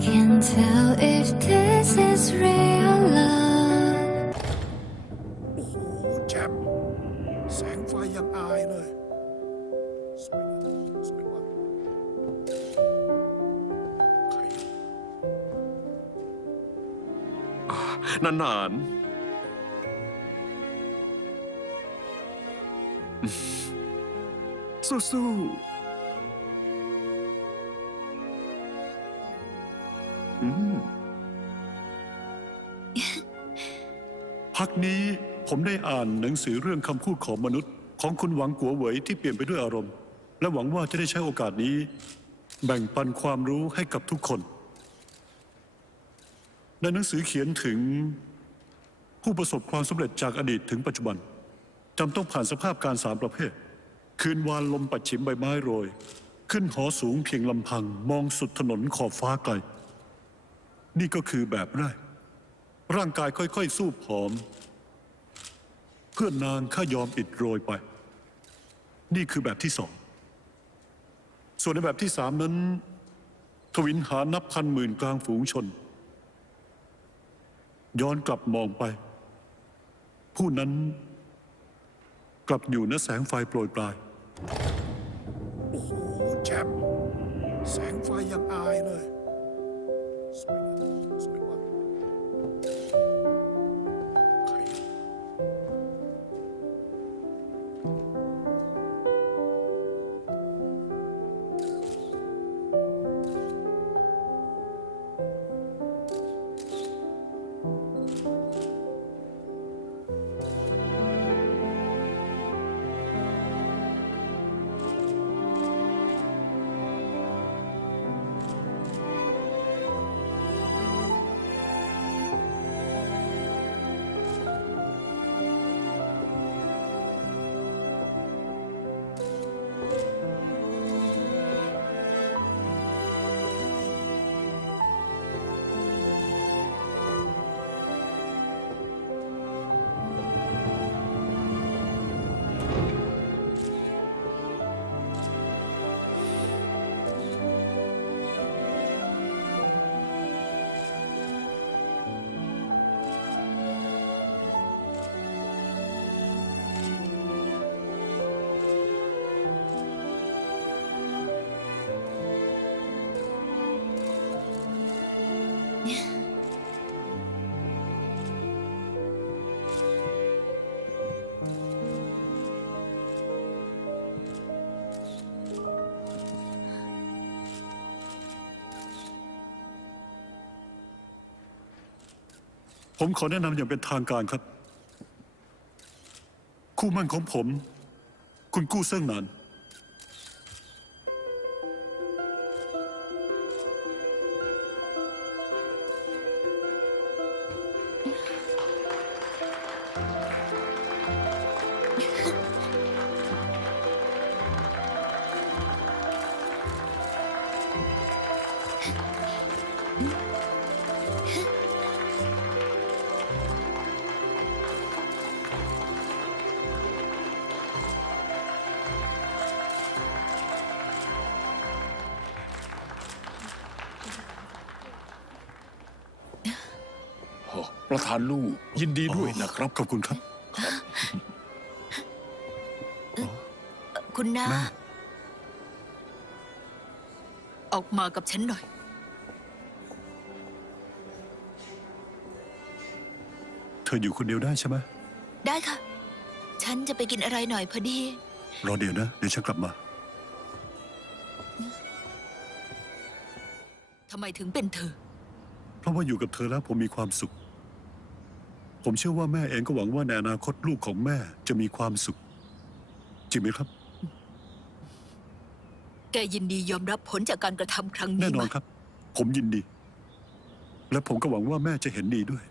can tell if this is real love. โอ้โหแจ่มแสงไฟยังอายเลย สวยนะสวยว่ะใครนานๆสู้ๆ พักนี้ผมได้อ่านหนังสือเรื่องคำพูดของมนุษย์ ของคุณหวังกัวเหวยที่เปลี่ยนไปด้วยอารมณ์ และหวังว่าจะได้ใช้โอกาสนี้ แบ่งปันความรู้ให้กับทุกคน ในหนังสือเขียนถึงผู้ประสบความสำเร็จจากอดีตถึงปัจจุบันจำต้องผ่านสภาพการสามประเภท คืนวานลมปัดฉิมใบไม้โรย ขึ้นหอสูงเพียงลำพัง มองสุดถนนขอบฟ้าไกล นี่ก็คือแบบแรก ร่างกายค่อยๆ สู้ผอม เพื่อนนางข้ายอมอิดโรยไป นี่คือแบบที่สอง ส่วนในแบบที่สามนั้น ทวินหานับพันหมื่นกลางฝูงชน ย้อนกลับมองไป ผู้นั้นกลับอยู่ณแสงไฟโปรยปลาย โอ้โหแจ่มแสงไฟยังอายเลย ผมขอแนะนำอย่างเป็นทางการครับ คู่มั่นของผม คุณกู้เซิ่งหนาน ประธานลู่ยินดีด้วยนะครับ ขอบคุณครับ คุณนาแม่ ออกมากับฉันหน่อย เธออยู่คนเดียวได้ใช่ไหมได้ค่ะ ฉันจะไปกินอะไรหน่อยพอดี รอเดี๋ยวนะ เดี๋ยวฉันกลับมา ทำไมถึงเป็นเธอ เพราะว่าอยู่กับเธอแล้วผมมีความสุข ผมเชื่อว่าแม่เองก็หวังว่าในอนาคตลูกของแม่จะมีความสุข จริงไหมครับ แกยินดียอมรับผลจากการกระทำครั้งนี้แน่นอนไหม ครับ ผมยินดี และผมก็หวังว่าแม่จะเห็นดีด้วย